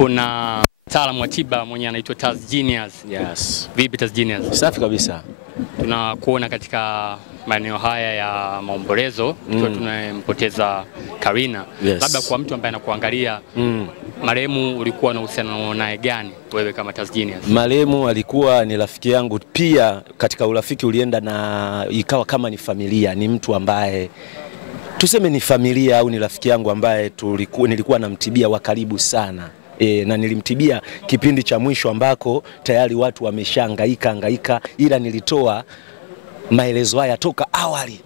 Kuna mtaalamu wa tiba mwenye anaitwa Taz Genius. Yes. Vipi Taz Genius? Safi kabisa. Tunakuona katika maeneo haya ya maombolezo tukiwa tumempoteza Karina. Yes. Labda kwa mtu ambaye anakuangalia, marehemu ulikuwa na uhusiano naye gani wewe kama Taz Genius? Marehemu alikuwa ni rafiki yangu, pia katika urafiki ulienda na ikawa kama ni familia, ni mtu ambaye tuseme ni familia au ni rafiki yangu ambaye nilikuwa namtibia wa karibu sana. Na nilimtibia kipindi cha mwisho ambako tayari watu wameshahangaika, ila nilitoa maelezo haya toka awali.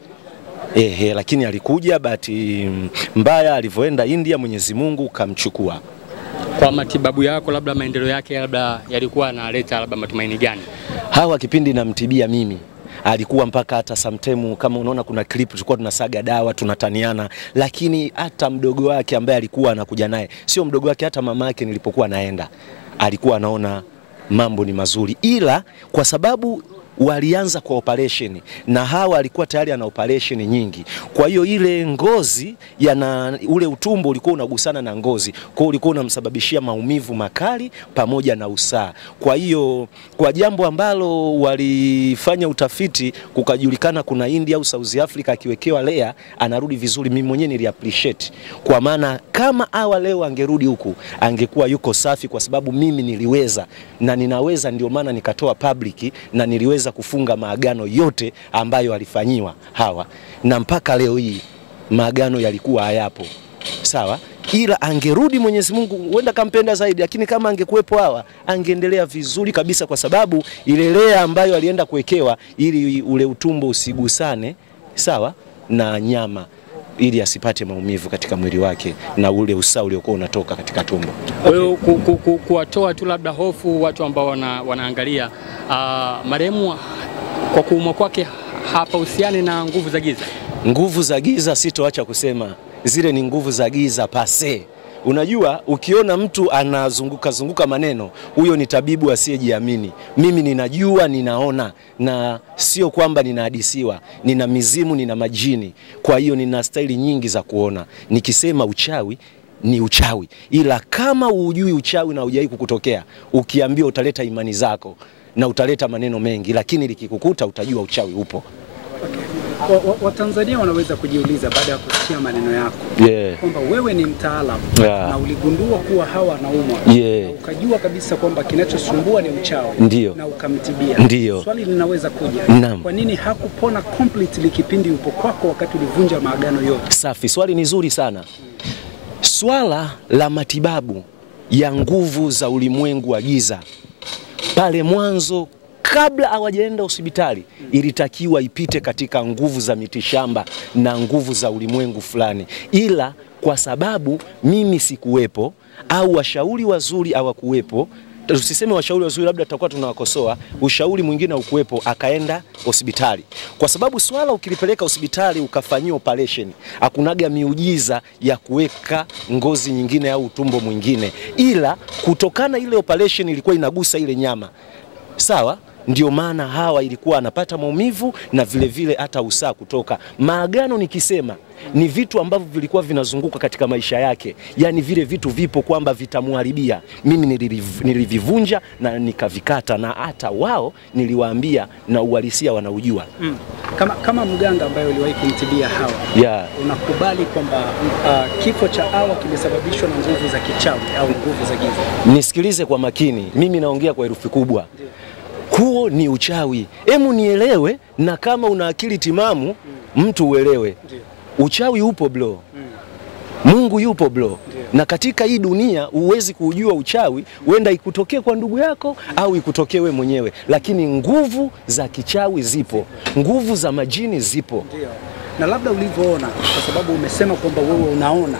Lakini alikuja bahati mbaya alivyoenda India, Mwenyezi Mungu kamchukua. Kwa matibabu yako, labda maendeleo yake labda yalikuwa yanaleta labda matumaini gani? Hawa kipindi namtibia mimi alikuwa mpaka hata sometime kama unaona kuna clip tulikuwa tunasaga dawa tunataniana, lakini hata mdogo wake ambaye alikuwa anakuja naye, sio mdogo wake, hata mama yake nilipokuwa naenda alikuwa anaona mambo ni mazuri, ila kwa sababu walianza kwa operation na Hawa alikuwa tayari ana operation nyingi. Kwa hiyo ile ngozi ule utumbo ulikuwa unagusana na ngozi, kwa hiyo ulikuwa unamsababishia maumivu makali pamoja na usaa. Kwa hiyo kwa jambo ambalo walifanya utafiti kukajulikana kuna India au South Africa akiwekewa lea anarudi vizuri, mimi mwenyewe nili appreciate, kwa maana kama Hawa leo angerudi huku angekuwa yuko safi, kwa sababu mimi niliweza na ninaweza, ndio maana nikatoa public na niliweza kufunga maagano yote ambayo alifanyiwa Hawa, na mpaka leo hii maagano yalikuwa hayapo. Sawa, ila angerudi Mwenyezi Mungu huenda kampenda zaidi, lakini kama angekuepo Hawa angeendelea vizuri kabisa, kwa sababu ile lea ambayo alienda kuwekewa ili ule utumbo usigusane sawa na nyama, ili asipate maumivu katika mwili wake na ule usaa uliokuwa unatoka katika tumbo. Kwa hiyo kuwatoa tu labda hofu watu ambao wanaangalia, marehemu kwa kuumwa kwake hapa uhusiani na nguvu za giza. Nguvu za giza sitoacha kusema zile ni nguvu za giza pase. Unajua, ukiona mtu anazunguka maneno, huyo ni tabibu asiyejiamini. Mimi ninajua, ninaona, na sio kwamba ninahadisiwa. Nina mizimu, nina majini. Kwa hiyo nina staili nyingi za kuona. Nikisema uchawi ni uchawi, ila kama hujui uchawi na hujai kukutokea, ukiambiwa utaleta imani zako na utaleta maneno mengi, lakini likikukuta utajua uchawi upo. Watanzania wanaweza kujiuliza baada ya kusikia maneno yako kwamba wewe ni mtaalamu na uligundua kuwa Hawa anaumwa, na ukajua kabisa kwamba kinachosumbua ni uchawi na ukamtibia. Swali linaweza kuja, kwa nini hakupona completely kipindi upo kwako wakati ulivunja maagano yote? Safi, swali ni zuri sana. Swala la matibabu ya nguvu za ulimwengu wa giza, pale mwanzo kabla hawajaenda hospitali ilitakiwa ipite katika nguvu za mitishamba na nguvu za ulimwengu fulani, ila kwa sababu mimi sikuwepo au washauri wazuri hawakuwepo, tusiseme washauri wazuri, labda tutakuwa tunawakosoa, ushauri mwingine ukuwepo, akaenda hospitali. Kwa sababu swala ukilipeleka hospitali ukafanyia operation, hakunaga miujiza ya kuweka ngozi nyingine au utumbo mwingine, ila kutokana ile operation ilikuwa inagusa ile nyama. Sawa, ndio maana Hawa ilikuwa anapata maumivu na vile vile hata usaa kutoka. Maagano nikisema ni vitu ambavyo vilikuwa vinazunguka katika maisha yake, yani vile vitu vipo kwamba vitamuharibia. Mimi nilivivunja na nikavikata, na hata wao niliwaambia na uhalisia wanaujua. Kama mganga ambaye uliwahi kumtibia Hawa, unakubali kwamba kifo cha Hawa kimesababishwa na nguvu za kichawi au nguvu za giza? Nisikilize kwa makini, mimi naongea kwa herufi kubwa. Huo ni uchawi. Hemu nielewe, na kama una akili timamu mtu uelewe. Uchawi upo bro. Mungu yupo bro. Na katika hii dunia huwezi kujua uchawi, huenda ikutokee kwa ndugu yako au ikutokee wewe mwenyewe, lakini nguvu za kichawi zipo, nguvu za majini zipo. Na labda ulivyoona, kwa sababu umesema kwamba wewe unaona.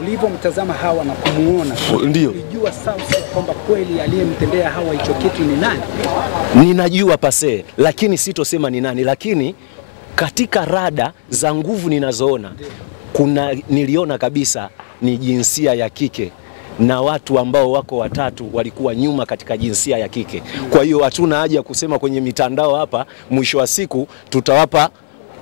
Ulivyomtazama Hawa na kumuona, ulijua sasa kwamba kweli aliyemtendea Hawa hicho kitu ni nani? Ninajua pase, lakini sitosema ni nani, lakini katika rada za nguvu ninazoona, niliona kabisa ni jinsia ya kike, na watu ambao wako watatu walikuwa nyuma katika jinsia ya kike. Kwa hiyo hatuna haja kusema kwenye mitandao hapa, mwisho wa siku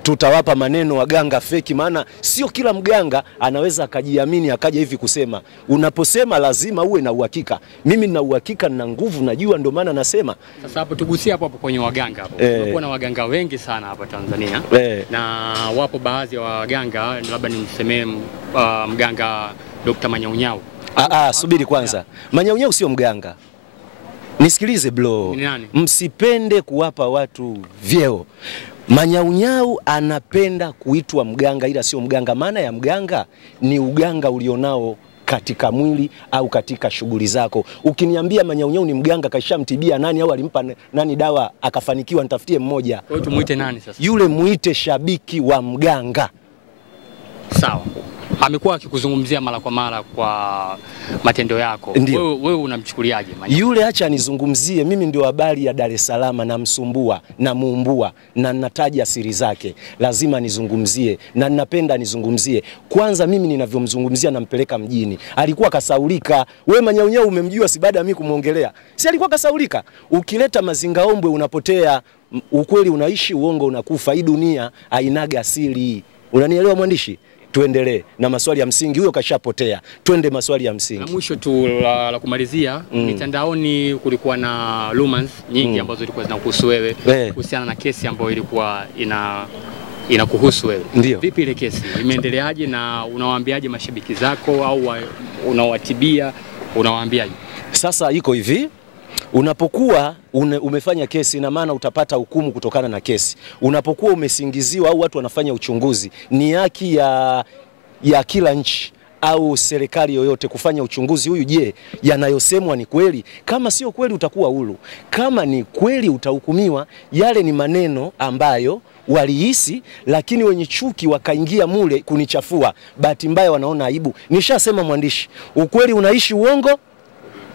tutawapa maneno waganga feki, maana sio kila mganga anaweza akajiamini akaja hivi kusema. Unaposema lazima uwe na uhakika. Mimi nina uhakika, nina nguvu, najua, ndio maana nasema. Sasa hapo tugusie hapo kwenye waganga hapo. Kuna waganga wengi sana hapa Tanzania. Na wapo baadhi ya waganga, labda nimsemee mganga Dr. Manyaunyau. Subiri kwanza. Manyaunyau sio mganga. Nisikilize bro. Msipende kuwapa watu vyeo. Manyaunyau anapenda kuitwa mganga ila sio mganga. Maana ya mganga ni uganga ulionao katika mwili au katika shughuli zako. Ukiniambia Manyaunyau ni mganga kashamtibia nani au alimpa nani dawa akafanikiwa, nitafutie mmoja. Wewe tumuite nani sasa? Yule muite shabiki wa mganga. Sawa. Amekuwa akikuzungumzia mara kwa mara kwa matendo yako. Wewe unamchukuliaje Manyaunyau? Yule acha nizungumzie, mimi ndio habari ya Dar es Salaam, na msumbua na muumbua na nataja siri zake. Lazima nizungumzie na ninapenda nizungumzie. Kwanza mimi ninavyomzungumzia nampeleka mjini. Alikuwa kasaulika. Wewe Manyaunyau umemjua si baada ya mimi kumuongelea. Si alikuwa kasaulika. Ukileta mazingaombwe unapotea, ukweli unaishi, uongo unakufa. Hii dunia hainaga siri. Unanielewa mwandishi? Tuendelee na maswali ya msingi, huyo kashapotea. Twende maswali ya msingi. Na mwisho tu la kumalizia, mitandaoni kulikuwa na rumors nyingi ambazo zilikuwa zinakuhusu wewe kuhusiana na kesi ambayo ilikuwa inakuhusu wewe. Vipi ile kesi? Imeendeleaje na unawaambiaje mashabiki zako au unawatibia, unawaambiaje? Sasa iko hivi, unapokuwa umefanya kesi na maana utapata hukumu kutokana na kesi. Unapokuwa umesingiziwa au watu wanafanya uchunguzi, ni haki ya kila nchi au serikali yoyote kufanya uchunguzi. Huyu je, yanayosemwa ni kweli? Kama sio kweli utakuwa huru. Kama ni kweli utahukumiwa. Yale ni maneno ambayo walihisi, lakini wenye chuki wakaingia mule kunichafua. Bahati mbaya wanaona aibu. Nishasema mwandishi, ukweli unaishi, uongo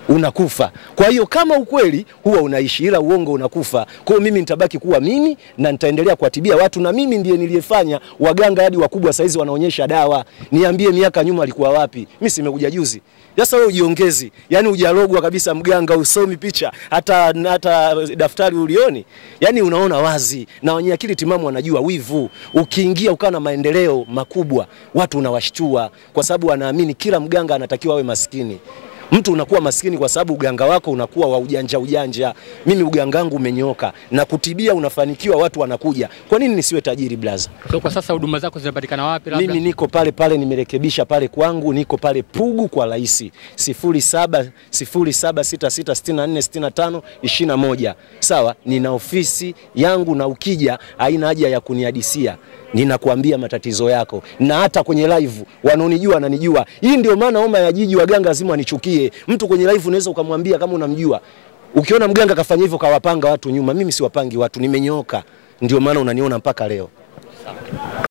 unakufa. Kwa hiyo kama ukweli huwa unaishi ila uongo unakufa. Kwa hiyo mimi nitabaki kuwa mimi na nitaendelea kuwatibia watu, na mimi ndiye niliyefanya waganga hadi wakubwa saizi wanaonyesha dawa. Niambie miaka nyuma alikuwa wapi? Mimi simekuja juzi. Sasa wewe ujiongezi. Yaani hujarogwa kabisa mganga, usomi picha, hata daftari ulioni. Yaani unaona wazi, na wenye akili timamu wanajua wivu. Ukiingia ukawa na maendeleo makubwa, watu unawashtua kwa sababu wanaamini kila mganga anatakiwa awe maskini. Mtu unakuwa maskini kwa sababu uganga wako unakuwa wa ujanja. Mimi uganga wangu umenyoka na kutibia unafanikiwa, watu wanakuja. Kwa nini nisiwe tajiri blaza? So kwa sasa huduma zako zinapatikana wapi labda? Mimi niko pale nimerekebisha pale kwangu, niko pale Pugu kwa Raisi. 0766646521. Sawa, nina ofisi yangu na ukija haina haja ya kunihadisia. Ninakuambia matatizo yako, na hata kwenye live wanaonijua wananijua. Hii ndio maana homa ya jiji, waganga lazima wanichukie. Mtu kwenye live unaweza ukamwambia kama unamjua. Ukiona mganga kafanya hivyo kawapanga watu nyuma, mimi siwapangi watu, nimenyooka. Ndio maana unaniona mpaka leo.